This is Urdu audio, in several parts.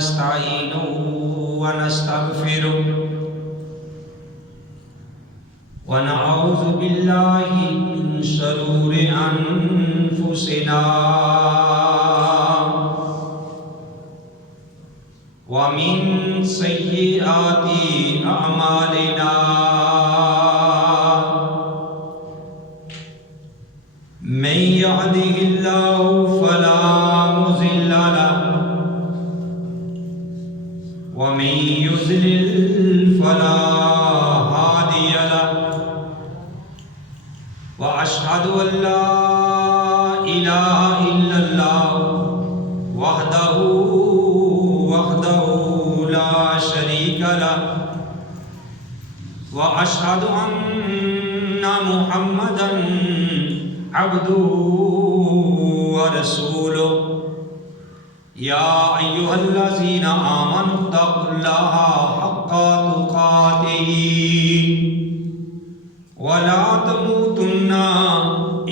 ونستعينه ونستغفره ونعوذ بالله من شرور أنفسنا ومن سيئات أعمالنا من يهده الله فلا مضل له ومن يضلل فلا هادي له وأشهد أن لا إله إلا الله وحده لا شريك له وأشهد أن محمدا عبده ورسوله يا أيها الذين آمنوا اتقوا الله حق تقاته ولا تموتن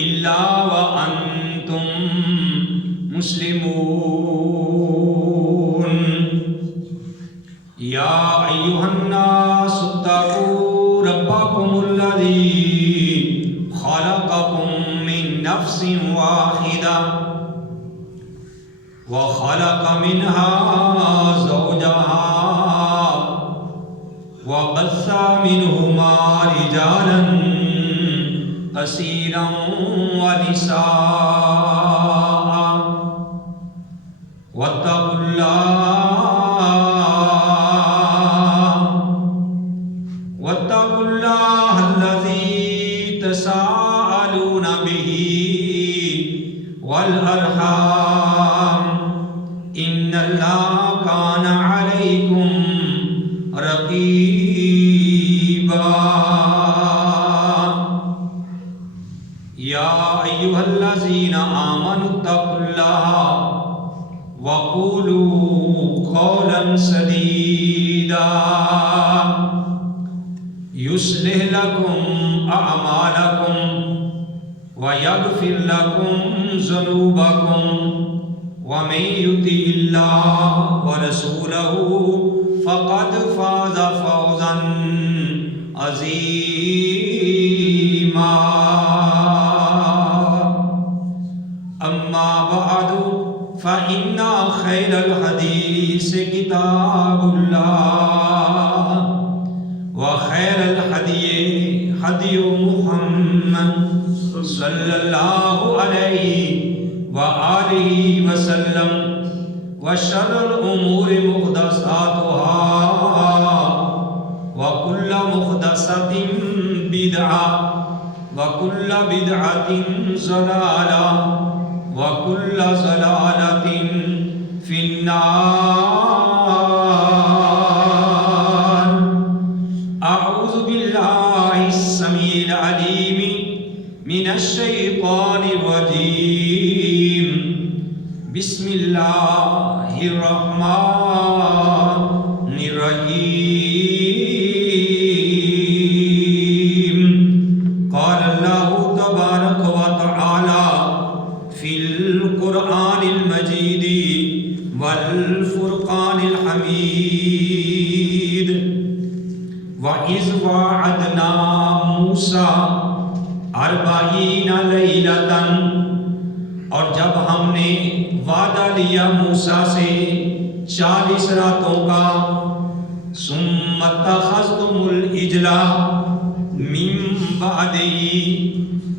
إلا وأنتم مسلمون يا أيها الناس اتقوا ربكم الذي خلقكم من نفس واحدة وخلق منها زوجها وبث منهما رجالا كثيرا ونساء واتقوا الله الذي تساءلون به والأرحام إن الله كان عليكم رقيبا يا أيها الذين آمنوا اتقوا الله وقولوا قولا سديدا يصلح لكم أعمالكم ويغفر لكم ذنوبكم ومن يطع الله ورسوله فقد فاز فوزا عظيما أما بعد فإن خير الحديث كتاب الله وخير الهدي هدي محمد صلى الله عليه وآله وسلم وشر الأمور محدثاتها وكل محدثة بدعة وكل بدعة ضلالة وكل ضلالة في النار. أعوذ بالله السميع العليم من الشيطان الرجيم. بسم الله الرحمن الرحيم. قال الله تبارك وتعالى في القرآن المجيد والفرقان الحميد. وَإِذْ وَعَدْنَا مُوسَىٰ 40 لَيْلَةً، اور جب ہم نے وعدہ لیا موسیٰ سے 40 راتوں کا. ثُمَّ اتَّخَذْتُمُ الْعِجْلَ مِن بَعْدِهِ،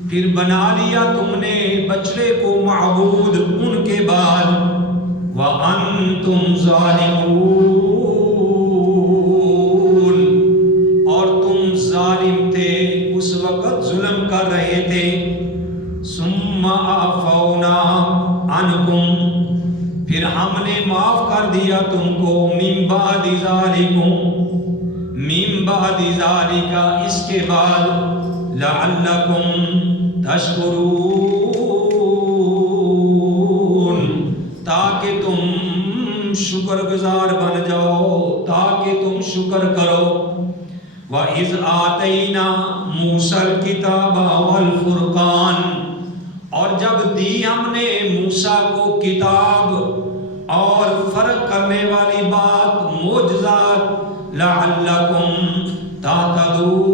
پھر بنا لیا تم نے بچڑے کو معبود ان کے بعد. وَأَنْتُمْ ظَالِمُونَ، اور تم ظالم تھے، اس وقت ظلم کر رہے تھے. ثُمَّ عَفَوْنَا عَنْكُمْ، پھر ہم نے معاف کر دیا تم کو. مِن بَعْدِ ذَلِكُمْ، مِن بَعْدِ ذَلِكَ، اس کے بعد. لَعَلَّكُمْ تَشْكُرُونَ، تاکہ تم شکر گزار بن جاؤ، تاکہ تم شکر کرو. وَإِذْ آتَيْنَا مُوسَى الْكِتَابَ وَالْفُرْقَانَ، اور جب دی ہم نے موسیٰ کو کتاب اور فرق کرنے والی بات معجزات لعلکم تہتدون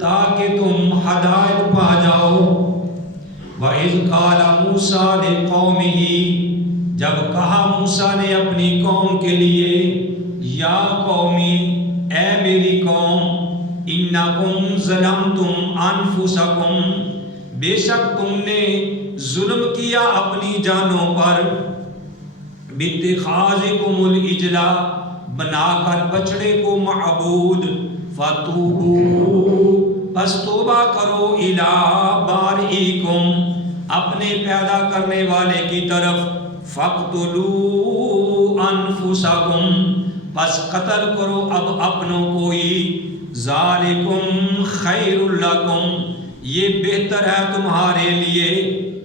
تاکہ تم ہدایت پا جاؤ۔ وَإِذْ قَالَ مُوسَىٰ لِقَوْمِهِ جب کہا موسیٰ نے اپنی قوم کے لیے یا قومی اے میری قوم اِنَّكُمْ ظَلَمْتُمْ أَنفُسَكُمْ بے شک تم نے ظلم کیا اپنی جانوں پر بِاتِّخَاذِكُمُ الْعِجْلَ بنا کر بچڑے کو معبود فَتُوبُوا پس توبہ کرو اِلَىٰ بَارِئِكُمْ اپنے پیدا کرنے والے کی طرف فَاقْتُلُوا أَنفُسَكُمْ پس قتل کرو اب اپنوں کوئی ذَلِكُمْ خَيْرٌ لَكُمْ یہ بہتر ہے تمہارے لیے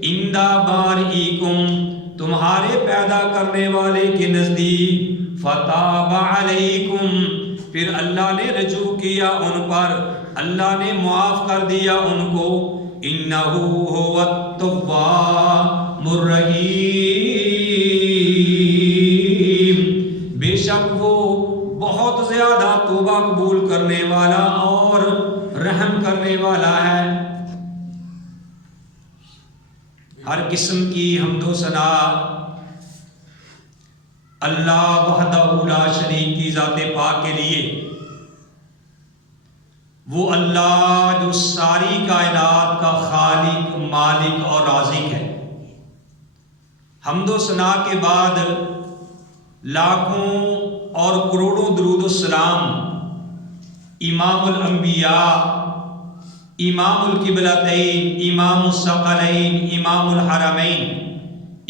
عند بارئکم تمہارے پیدا کرنے والے کے نزدیک فتاب علیکم پھر اللہ نے رجوع کیا ان پر اللہ نے معاف کر دیا ان کو انہ هو التواب الرحیم بے شک وہ بہت زیادہ توبہ قبول کرنے والا اور رحم کرنے والا ہے۔ ہر قسم کی حمد و ثنا اللہ وحدہ لا شریک کی ذات پاک کے لیے، وہ اللہ جو ساری کائنات کا خالق مالک اور رازق ہے۔ حمد و ثنا کے بعد لاکھوں اور کروڑوں درود و سلام امام الانبیاء امام القبلتین امام الثقلین امام الحرمین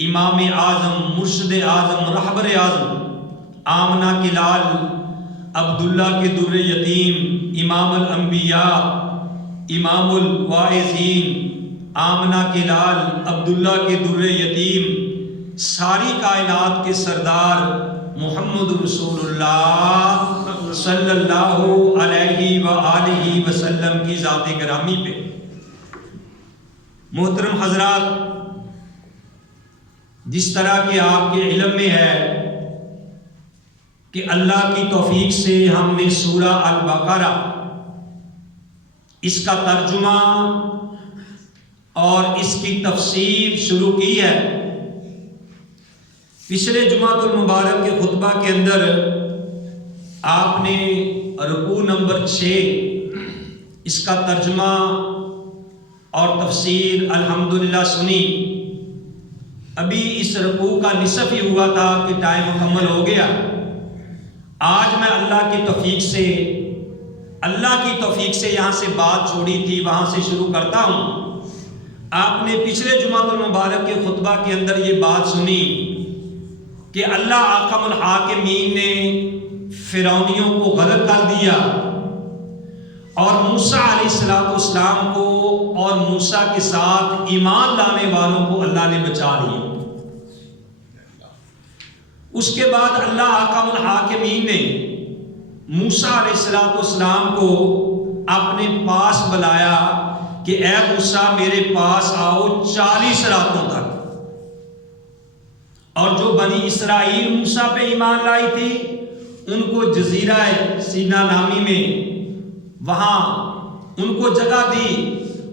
امام اعظم مرشد اعظم رہبر اعظم آمنہ کے لال عبداللہ کے در یتیم امام الانبیاء امام الواعظین آمنہ کے لال عبداللہ کے در یتیم ساری کائنات کے سردار محمد رسول اللہ صلی اللہ علیہ وآلہ وسلم کی ذات گرامی پہ۔ محترم حضرات، جس طرح کہ آپ کے علم میں ہے کہ اللہ کی توفیق سے ہم نے سورہ البقرہ اس کا ترجمہ اور اس کی تفسیر شروع کی ہے۔ پچھلے جمعۃ المبارک کے خطبہ کے اندر آپ نے رکوع نمبر 6 اس کا ترجمہ اور تفسیر الحمدللہ سنی۔ ابھی اس رکوع کا نصف ہی ہوا تھا کہ ٹائم مکمل ہو گیا۔ آج میں اللہ کی توفیق سے یہاں سے بات چھوڑی تھی وہاں سے شروع کرتا ہوں۔ آپ نے پچھلے جمعۃ المبارک کے خطبہ کے اندر یہ بات سنی کہ اللہ احکم الحاکمین نے فرعونیوں کو غلط کر دیا اور موسیٰ علیہ السلام کو اور موسیٰ کے ساتھ ایمان لانے والوں کو اللہ نے بچا لیا۔ اس کے بعد اللہ احکم الحاکمین نے موسیٰ علیہ السلام کو اپنے پاس بلایا کہ اے موسیٰ میرے پاس آؤ 40 راتوں تک، اور جو بنی اسرائیل موسیٰ پہ ایمان لائی تھی ان کو جزیرہ سینا نامی میں وہاں ان کو جگہ دی،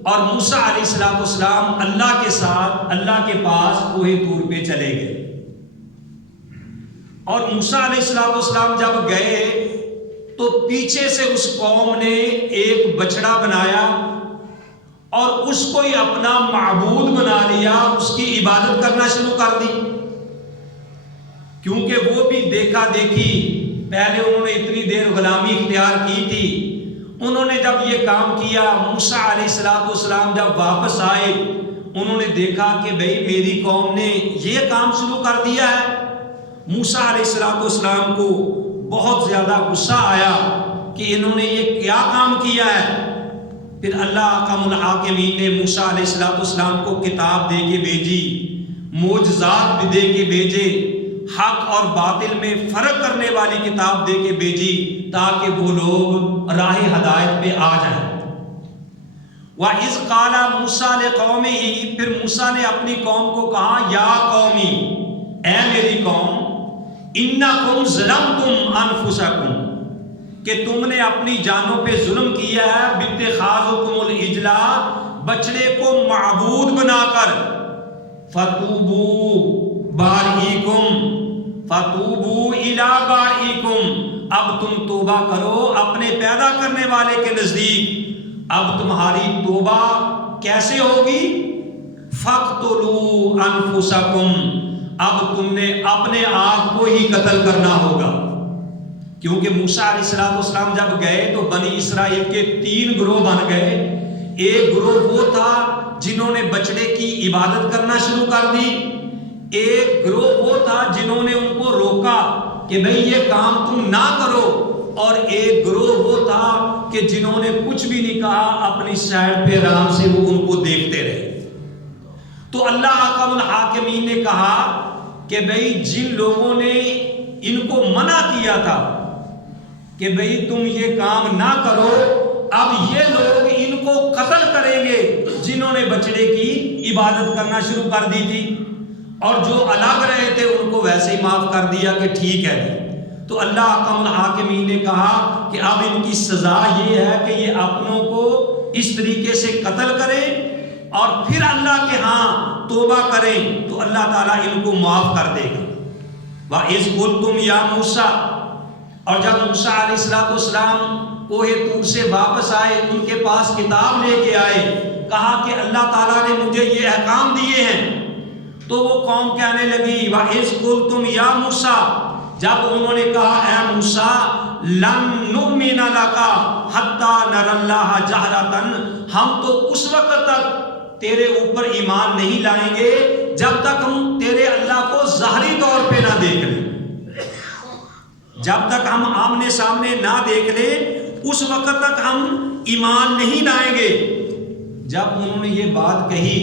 اور موسیٰ علیہ السلام اللہ کے ساتھ اللہ کے پاس کوہ طور پہ چلے گئے۔ اور موسیٰ علیہ السلام جب گئے تو پیچھے سے اس قوم نے ایک بچڑا بنایا اور اس کو ہی اپنا معبود بنا لیا، اس کی عبادت کرنا شروع کر دی، کیونکہ وہ بھی دیکھا دیکھی پہلے انہوں نے اتنی دیر غلامی اختیار کی تھی۔ انہوں نے جب یہ کام کیا، موسیٰ علیہ السلام جب واپس آئے انہوں نے دیکھا کہ بھئی میری قوم نے یہ کام شروع کر دیا ہے۔ موسیٰ علیہ السلام کو بہت زیادہ غصہ آیا کہ انہوں نے یہ کیا کام کیا ہے۔ پھر اللہ احکم الحاکمین نے موسیٰ علیہ السلام کو کتاب دے کے بھیجی، معجزات بھی دے کے بھیجے، حق اور باطل میں فرق کرنے والی کتاب دے کے بھیجی تاکہ وہ لوگ راہ ہدایت پہ آ جائیں۔ وَإِذْ قَالَ مُوسَىٰ لِقَوْمِهِ، پھر موسیٰ نے اپنی قوم کو کہا یا قومی، اے میری قوم، اِنَّكُمْ ظَلَمْتُمْ أَنفُسَكُمْ، کہ تم نے اپنی جانوں پہ ظلم کیا ہے، بِاتِّخَاذِكُمُ الْعِجْلَ، بچڑے کو معبود بنا کر، فَتُوبُوا بَارِئِكُمْ فَتُوبُوا إِلَىٰ بَارِئِكُمْ، اب تم توبہ کرو اپنے پیدا کرنے والے کے نزدیک۔ اب تمہاری توبہ کیسے ہوگی؟ فَاقْتُلُوا أَنفُسَكُمْ، اب تم نے اپنے آپ کو ہی قتل کرنا ہوگا، کیونکہ موسیٰ علیہ السلام جب گئے تو بنی اسرائیل کے 3 گروہ بن گئے۔ ایک گروہ وہ تھا جنہوں نے بچڑے کی عبادت کرنا شروع کر دی، ایک گروہ وہ تھا جنہوں نے ان کو روکا کہ بھئی یہ کام تم نہ کرو، اور ایک گروہ وہ تھا کہ جنہوں نے کچھ بھی نہیں کہا، اپنی سائڈ پہ آرام سے وہ ان کو دیکھتے رہے۔ تو اللہ احکم الحاکمین نے کہا کہ بھئی جن لوگوں نے ان کو منع کیا تھا کہ بھئی تم یہ کام نہ کرو، اب یہ لوگ ان کو قتل کریں گے جنہوں نے بچڑے کی عبادت کرنا شروع کر دی تھی، اور جو الگ رہے تھے ان کو ویسے ہی معاف کر دیا کہ ٹھیک ہے۔ تو اللہ احکم الحاکمین نے کہا کہ اب ان کی سزا یہ ہے کہ یہ اپنوں کو اس طریقے سے قتل کریں اور پھر اللہ کے ہاں توبہ کریں تو اللہ تعالیٰ ان کو معاف کر دے گا۔ وَإِذْ قُلْتُمْ يَا مُوسَىٰ، اور جب موسیٰ علیہ السلام کوہ طور سے واپس آئے، ان کے پاس کتاب لے کے آئے، کہا کہ اللہ تعالیٰ نے مجھے یہ احکام دیے ہیں، تو وہ قوم کہنے لگی وَإِذْ قُلْتُمْ يَا مُوسَىٰ، جب انہوں نے کہا اے موسیٰ لَن نُؤْمِنَ لَكَ حَتَّىٰ نَرَى اللَّهَ جَهْرَةً، ہم تو اس وقت تک تیرے اوپر ایمان نہیں لائیں گے جب تک ہم تیرے اللہ کو ظاہری طور پہ نہ دیکھ لیں، جب تک ہم آمنے سامنے نہ دیکھ لیں اس وقت تک ہم ایمان نہیں لائیں گے۔ جب انہوں نے یہ بات کہی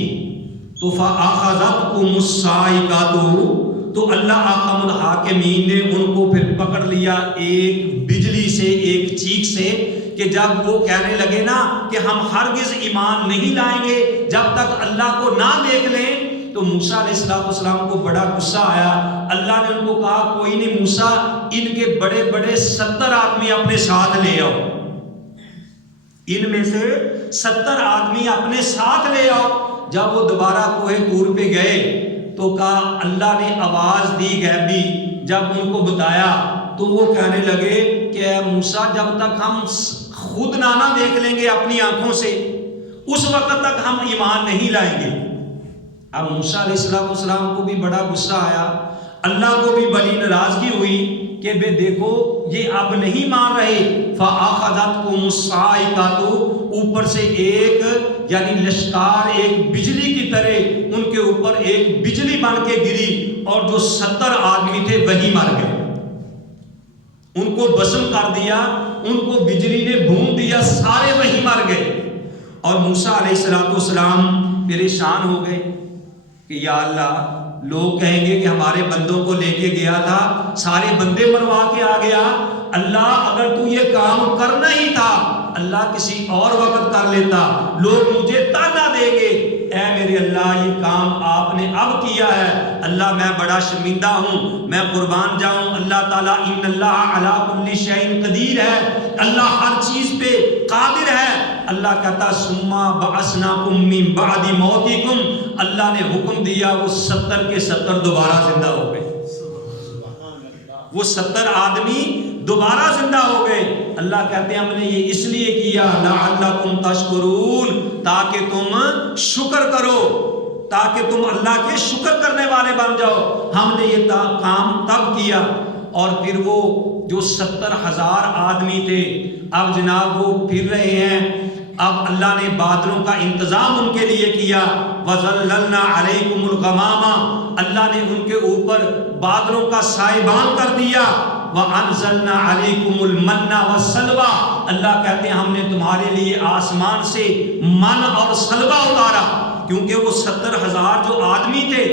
تو فَأَخَذَتْهُمُ الصَّاعِقَةُ، تو اللہ احکم الحاکمین نے ان کو پھر پکڑ لیا ایک بجلی سے، ایک چیخ سے، کہ جب وہ کہنے لگے نا کہ ہم ہرگز ایمان نہیں لائیں گے جب تک اللہ کو نہ دیکھ لیں، تو موسیٰ علیہ السلام کو بڑا غصہ آیا۔ اللہ نے ان کو کہا کوئی نہیں موسیٰ، ان کے بڑے بڑے 70 آدمی اپنے ساتھ لے آؤ، ان میں سے 70 آدمی اپنے ساتھ لے آؤ۔ جب وہ دوبارہ کوہ طور پہ گئے تو کہا اللہ نے آواز دی غیبی، جب ان کو بتایا تو وہ کہنے لگے کہ اے موسیٰ جب تک ہم خود نہ دیکھ لیں گے اپنی آنکھوں سے اس وقت تک ہم ایمان نہیں لائیں گے۔ اب موسیٰ علیہ السلام کو بھی بڑا غصہ آیا، اللہ کو بھی بڑی ناراضگی ہوئی کہ بے دیکھو یہ اب نہیں مان رہے۔ فَأَخَذَتْهُمُ الصَّاعِقَةُ، اوپر سے ایک یعنی لشکار ایک بجلی کی طرح ان کے اوپر ایک بجلی بن کے گری، اور جو 70 آدمی تھے وہی مر گئے، ان کو بسم کر دیا، ان کو بجلی نے بھون دیا، سارے وہی مر گئے۔ اور موسیٰ علیہ السلام پریشان ہو گئے کہ یا اللہ لوگ کہیں گے کہ ہمارے بندوں کو لے کے گیا تھا، سارے بندے مروا کے آ گیا، اللہ اگر تو یہ کام کرنا ہی تھا اللہ کسی اور وقت کر لیتا، لوگ مجھے تانا دیں گے، اے میرے اللہ یہ کام آپ نے اب کیا ہے، اللہ میں بڑا شرمندہ ہوں، میں قربان جاؤں۔ اللہ تعالیٰ ان اللہ علی کل شیء قدیر ہے، اللہ ہر چیز پہ قادر ہے۔ اللہ کہتا ثم بعثناکم من بعد موتکم، اللہ نے حکم دیا وہ 70 کے 70 دوبارہ زندہ ہو گئے، وہ 70 آدمی دوبارہ زندہ ہو گئے۔ اللہ کہتے ہیں ہم نے یہ اس لیے کیا لعلکم تشکرون، تاکہ تم شکر کرو، تاکہ تم اللہ کے شکر کرنے والے بن جاؤ۔ ہم نے یہ کام تب کیا۔ اور پھر وہ جو 70,000 آدمی تھے اب جناب وہ پھر رہے ہیں، اب اللہ نے بادلوں کا انتظام ان کے لیے کیا۔ وَظَلَّلْنَا عَلَيْكُمُ الْغَمَامَ، اللہ نے ان کے اوپر بادلوں کا سائبان کر دیا۔ وَأَنزَلْنَا عَلَيْكُمُ الْمَنَّ وَالسَّلْوَىٰ، اللہ کہتے ہیں ہم نے تمہارے لیے آسمان سے من اور سلوہ اتارا، کیونکہ وہ 70,000 جو آدمی تھے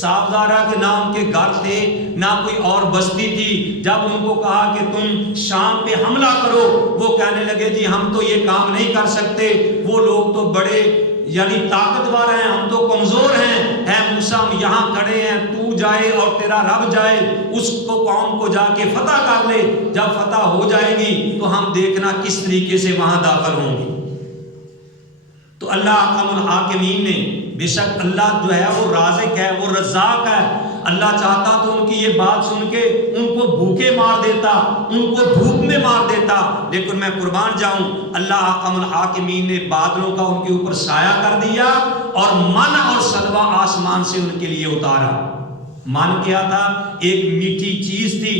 صاحبزادہ کے نہ ان کے گھر تھے نہ کوئی اور بستی تھی. جب ان کو کہا کہ تم شام پہ حملہ کرو، وہ کہنے لگے جی ہم تو یہ کام نہیں کر سکتے، وہ لوگ تو بڑے یعنی طاقتور ہیں، ہم تو کمزور ہیں. اے موسیٰ ہم یہاں کھڑے ہیں، تو جائے اور تیرا رب جائے، اس کو قوم کو جا کے فتح کر لے. جب فتح ہو جائے گی تو ہم دیکھنا کس طریقے سے وہاں داخل ہوں گے. تو اللہ احکم الحاکمین نے، بے شک اللہ جو ہے وہ رازق ہے، وہ رزاق ہے. اللہ چاہتا تو ان کی یہ بات سن کے ان کو بھوکے مار دیتا، ان کو دھوپ میں مار دیتا، لیکن میں قربان جاؤں اللہ احکم الحاکمین نے بادلوں کا ان کے اوپر سایہ کر دیا اور من اور سلوہ آسمان سے ان کے لیے اتارا. من کیا تھا؟ ایک میٹھی چیز تھی،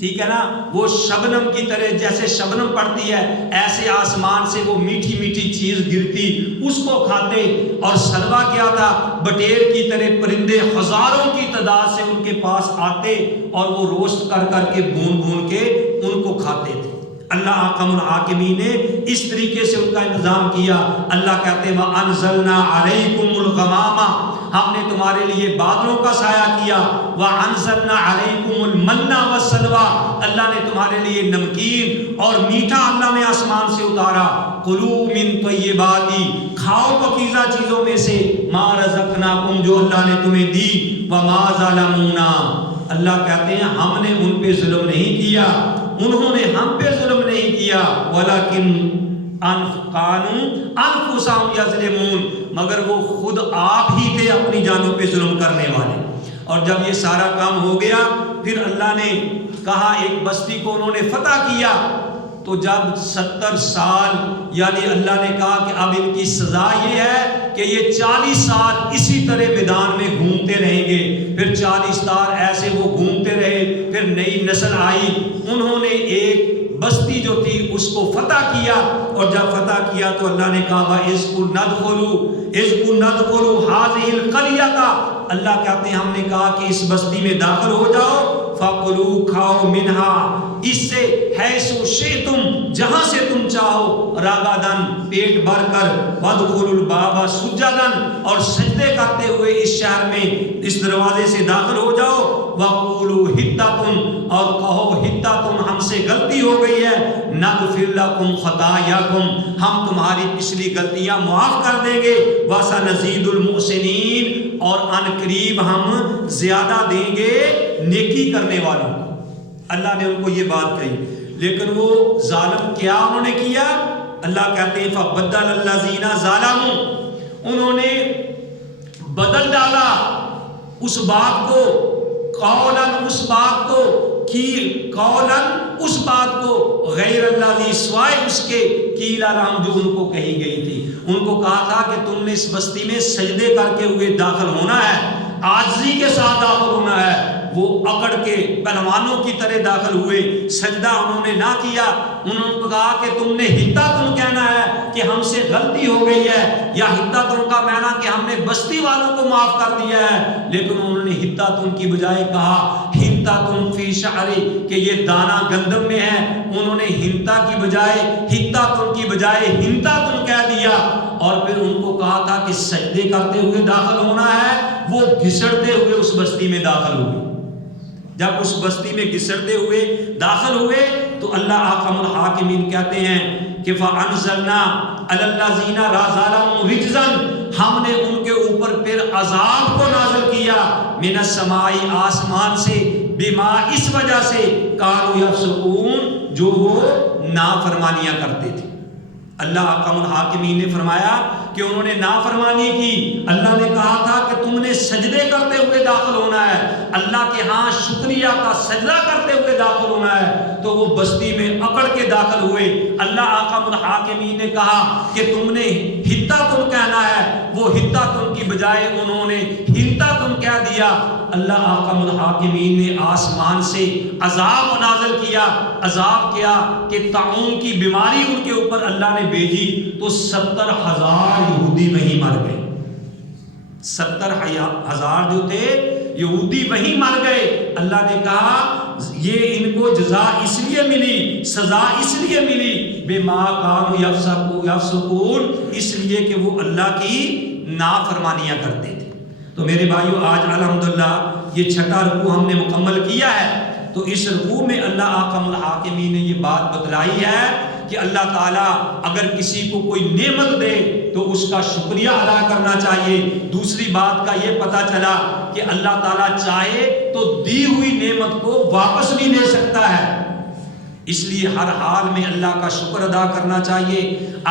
ٹھیک ہے نا، وہ شبنم کی طرح، جیسے شبنم پڑتی ہے ایسے آسمان سے وہ میٹھی میٹھی چیز گرتی، اس کو کھاتے. اور سلوہ کیا تھا؟ بٹیر کی طرح پرندے ہزاروں کی تعداد سے ان کے پاس آتے اور وہ روسٹ کر کر کے بھون بھون کے ان کو کھاتے تھے. اللہ احکم الحاکمین نے اس طریقے سے ان کا انتظام کیا. اللہ کہتے ہیں وَأَنزَلْنَا عَلَيْكُمُ الْغَمَامَ، ہم نے تمہارے لیے بادلوں کا سایہ کیا. وَأَنزَلْنَا عَلَيْكُمُ الْمَنَّ وَالسَّلْوَىٰ، اللہ نے تمہارے لیے نمکین اور میٹھا اللہ نے آسمان سے اتارا. کُلُوا مِن طَیِّبَاتِ، کھاؤ پاکیزہ چیزوں میں سے، مَا رَزَقْنَاکُمْ، جو اللہ نے تمہیں دی. وَمَا ظَلَمُونَا، اللہ کہتے ہیں ہم نے ان پہ ظلم نہیں کیا، انہوں نے ہم پہ ظلم نہیں کیا. وَلَكِنْ كَانُوا أَنفُسَهُمْ يَظْلِمُونَ، مگر وہ خود آپ ہی تھے اپنی جانوں پہ ظلم کرنے والے. اور جب یہ سارا کام ہو گیا پھر اللہ نے کہا ایک بستی کو انہوں نے فتح کیا. تو جب 70 سال یعنی اللہ نے کہا کہ اب ان کی سزا یہ ہے کہ یہ 40 سال اسی طرح میدان میں گھومتے رہیں گے. پھر 40 سال ایسے وہ گھومتے رہے، پھر نئی نسل آئی، انہوں نے ایک بستی جو تھی اس کو فتح کیا. اور جب فتح کیا تو اللہ نے کہا وَإِذْ قُلْنَا ادْخُلُوا هَٰذِهِ الْقَرْيَةَ، اللہ کہتے ہیں ہم نے کہا کہ اس بستی میں داخل ہو جاؤ. فَكُلُوا، کھاؤ، مِنْهَا، اس سے، حَيْثُ شِئْتُمْ، جہاں سے تم چاہو، رَغَدًا، پیٹ بھر کر، وَادْخُلُوا الْبَابَ سُجَّدًا، اور سجدے کرتے ہوئے اس شہر میں اس دروازے سے داخل ہو جاؤ. وَقُولُوا حِطَّةٌ، اور کہو حِطَّةٌ، ہم سے غلطی ہو گئی ہے، نَغْفِرْ لَكُمْ خَطَايَاكُمْ، ہم تمہاری پچھلی غلطیاں معاف کر دیں گے. وَسَنَزِيدُ الْمُحْسِنِينَ، اور ان قریب ہم زیادہ دیں گے نیکی کرنے والوں کو. اللہ نے ان کو یہ بات کہی، لیکن وہ ظالم کیا انہوں نے کیا؟ اللہ کہتے ہیں فَبَدَّلَ الَّذِينَ ظَلَمُوا، انہوں نے بدل ڈالا اس بات کو، قولاً، اس بات کو، کی قولاً، اس بات کو، غیر اللہ، سوائے اس کے، قیل لہم، جو ان کو کہی گئی تھی. ان کو کہا تھا کہ تم نے اس بستی میں سجدے کر کے ہوئے داخل ہونا ہے، عاجزی کے ساتھ داخل ہونا ہے. وہ اکڑ کے پہلوانوں کی طرح داخل ہوئے، سجدہ انہوں نے نہ کیا. انہوں نے کہا کہ تم نے حطّۃ کہنا ہے کہ ہم سے غلطی ہو گئی ہے، یا حطّۃ کا معنی کہ ہم نے بستی والوں کو معاف کر دیا ہے. لیکن انہوں نے حطّۃ کی بجائے کہا حنطۃ فی شعر، کہ یہ دانہ گندم میں ہے. انہوں نے ہنتا کی بجائے، حطّۃ کی بجائے حنطۃ کہہ دیا. اور پھر ان کو کہا تھا کہ سجدے کرتے ہوئے داخل ہونا ہے، وہ گھسڑتے ہوئے اس بستی میں داخل ہوئے. جب اس بستی میں گھسڑتے ہوئے داخل ہوئے تو اللہ احکم الحاکمین کہتے ہیں کہ فَأَنزَلْنَا عَلَى الَّذِينَ ظَلَمُوا رِجْزًا، ہم نے ان کے اوپر پھر عذاب کو نازل کیا، مِنَ السَّمَاءِ، آسمان سے، بِمَا، اس وجہ سے، كَانُوا يَفْسُقُونَ، جو وہ نافرمانیاں کرتے تھے. اللہ احکم الحاکمین نے فرمایا کہ انہوں نے نافرمانی کی. اللہ نے کہا تھا کہ تم نے سجدے کرتے ہوئے داخل ہونا ہے، اللہ کے ہاں شکریہ کا سجدہ کرتے ہوئے داخل ہونا ہے. تو وہ بستی میں اکڑ کے داخل ہوئے. اللہ احکم الحاکمین نے کہا کہ تم نے حطّۃ کہنا ہے، وہ حطّۃ کی بجائے انہوں نے حنطۃ کہہ دیا. اللہ احکم الحاکمین نے آسمان سے عذاب نازل کیا. عذاب کیا کہ طاعون کی بیماری ان کے اوپر اللہ نے بھیجی تو 70,000 یہودی وہیں مر گئے. 70,000 جو تھے یہودی وہیں مر گئے. اللہ نے کہا یہ ان کو جزا اس لیے ملی، سزا اس لیے ملی، بما کانوا یفسقون، اس لیے کہ وہ اللہ کی نافرمانیاں کرتے تھے. تو میرے بھائیو آج الحمدللہ یہ چھٹا رکوع ہم نے مکمل کیا ہے. تو اس رکوع میں اللہ احکم الحاکمین نے یہ بات بتلائی ہے کہ اللہ تعالیٰ اگر کسی کو کوئی نعمت دے تو اس کا شکریہ ادا کرنا چاہیے. دوسری بات کا یہ پتہ چلا کہ اللہ تعالیٰ چاہے تو دی ہوئی نعمت کو واپس بھی لے سکتا ہے. اس لیے ہر حال میں اللہ کا شکر ادا کرنا چاہیے.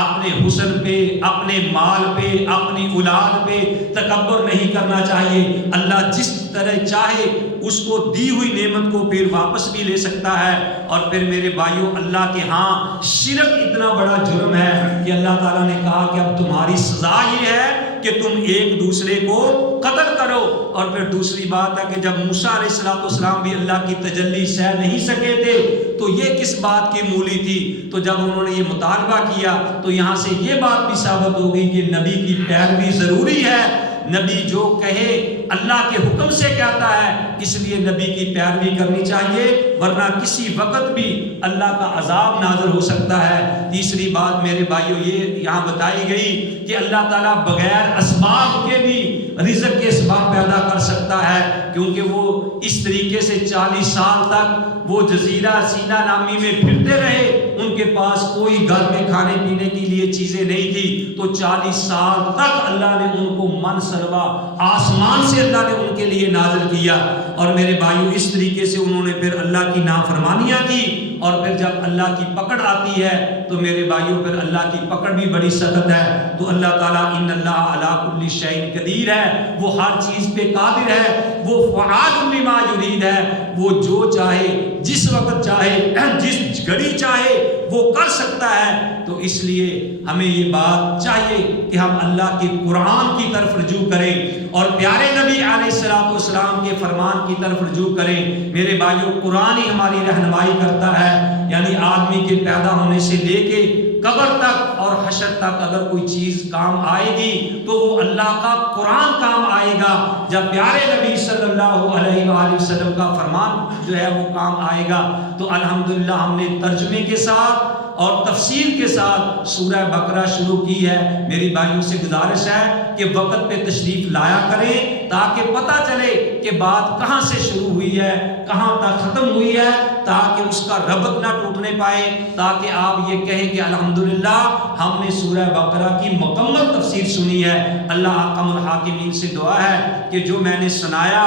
اپنے حسن پہ، اپنے مال پہ، اپنی اولاد پہ تکبر نہیں کرنا چاہیے. اللہ جس طرح چاہے اس کو دی ہوئی نعمت کو پھر واپس بھی لے سکتا ہے. اور پھر میرے بھائیوں اللہ کے ہاں شرک اتنا بڑا جرم ہے کہ اللہ تعالیٰ نے کہا کہ اب تمہاری سزا یہ ہے کہ تم ایک دوسرے کو قتل کرو. اور پھر دوسری بات ہے کہ جب موسیٰ علیہ السلام بھی اللہ کی تجلی سہ نہیں سکے تھے تو یہ کس بات کی مولی تھی. تو جب انہوں نے یہ مطالبہ کیا تو یہاں سے یہ بات بھی ثابت ہو گئی کہ نبی کی پیروی ضروری ہے. نبی جو کہے اللہ کے حکم سے کہتا ہے، اس لیے نبی کی پیروی کرنی چاہیے، ورنہ کسی وقت بھی اللہ کا عذاب نازل ہو سکتا ہے. تیسری بات میرے بھائیوں یہ یہاں بتائی گئی کہ اللہ تعالیٰ بغیر اسباب کے بھی رزق کے اسباب پیدا کر سکتا ہے، کیونکہ وہ اس طریقے سے 40 سال تک وہ جزیرہ سینا نامی میں پھرتے رہے. ان کے پاس کوئی گھر میں کھانے پینے کے لیے چیزیں نہیں تھی، تو 40 سال تک اللہ نے ان کو من سلوا آسمان سے اللہ نے ان کے لیے نازل کیا. اور میرے بھائیوں اس طریقے سے انہوں نے پھر اللہ کی نافرمانیاں کی. اور پھر جب اللہ کی پکڑ آتی ہے تو میرے بھائیوں پھر اللہ کی پکڑ بھی بڑی سخت ہے. تو اللہ تعالیٰ ان اللہ علی کل شیء قدیر ہے، وہ ہر چیز پہ قادر ہے، وہ فعال لما یرید ہے، وہ جو چاہے جس وقت چاہے جس گھڑی چاہے وہ کر سکتا ہے. تو اس لیے ہمیں یہ بات چاہیے کہ ہم اللہ کے قرآن کی طرف رجوع کریں اور پیارے نبی علیہ السلام کے فرمان کی طرف رجوع کریں. میرے بھائیوں قرآن ہی ہماری رہنمائی کرتا ہے. یعنی آدمی کے پیدا ہونے سے لے کے قبر تک اور حشر تک اگر کوئی چیز کام آئے گی تو وہ اللہ کا قرآن کام آئے گا. جب پیارے نبی صلی اللہ علیہ وآلہ وسلم کا فرمان جو ہے وہ کام آئے گا. تو الحمدللہ ہم نے ترجمے کے ساتھ اور تفسیر کے ساتھ سورہ بقرہ شروع کی ہے. میری بھائیوں سے گزارش ہے کہ وقت پہ تشریف لایا کریں تاکہ پتہ چلے کہ بات کہاں سے شروع ہوئی ہے، کہاں تک ختم ہوئی ہے، تاکہ اس کا ربط نہ ٹوٹنے پائے، تاکہ آپ یہ کہیں کہ الحمدللہ ہم نے سورہ بقرہ کی مکمل تفسیر سنی ہے. اللہ احکم الحاکمین سے دعا ہے کہ جو میں نے سنایا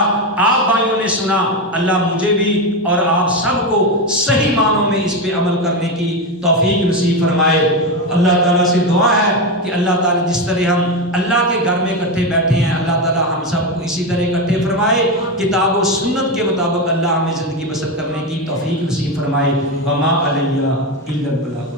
آپ بھائیوں نے سنا، اللہ مجھے بھی اور آپ سب کو صحیح معنوں میں اس پہ عمل کرنے کی توفیق نصیب فرمائے. اللہ تعالیٰ سے دعا ہے کہ اللہ تعالیٰ جس طرح ہم اللہ کے گھر میں اکٹھے بیٹھے ہیں، اللہ تعالیٰ ہم سب کو اسی طرح اکٹھے فرمائے. کتاب و سنت کے مطابق اللہ ہمیں زندگی بسر کرنے کی توفیق نصیب فرمائے. وما علیہ الا البلاغ.